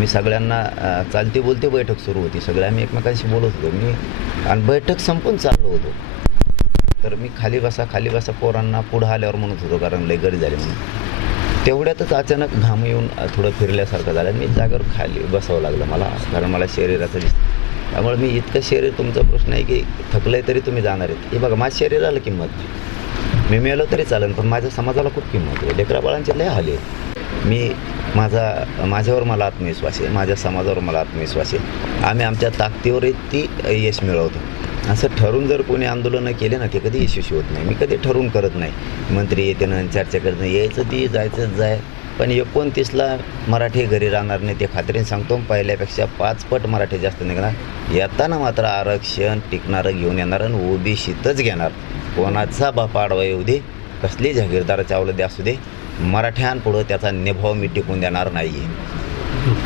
मी सगळ्यांना चालते बोलते बैठक सुरू होती सगळे आम्ही एकमेकांशी बोलत होतो मी आणि बैठक संपून चाललो होतो तर मी खाली बसा खाली बसा पोरांना पुढं आल्यावर म्हणत होतो कारण लय गरी झाली म्हणून तेवढ्यातच अचानक घाम येऊन थोडं फिरल्यासारखं झालं मी जागेवर खाली बसावं लागलं मला कारण मला शरीराचं दिसतं त्यामुळे मी इतकं शरीर तुमचा प्रश्न आहे की थकलंय तरी तुम्ही जाणार आहेत हे बघा माझ्या शरीराला किंमत मी मेलो तरी चालेल पण माझ्या समाजाला खूप किंमत आहे लेकराबाळांचे लय हाल आहेत मी माझा माझ्यावर मला आत्मविश्वास आहे माझ्या समाजावर मला आत्मविश्वास आहे आम्ही आमच्या ताकदीवरही ती यश मिळवतो असं ठरून जर कोणी आंदोलनं केले ना ते कधी यशस्वी होत नाही मी कधी ठरून करत नाही मंत्री येते ना चर्चा करत नाही यायचं ती जायचंच जाय पण एकोणतीसला मराठी घरी राहणार नाही ते खात्रीने सांगतो पहिल्यापेक्षा पाच पट मराठी जास्त निघणार येताना मात्र आरक्षण टिकणारं घेऊन येणार आणि ओबीसीतच घेणार कोणाचा बापाडवा येऊ दे कसली चावलं दे असू दे मराठ्यांपुढं त्याचा निभाव मी टिकून देणार नाही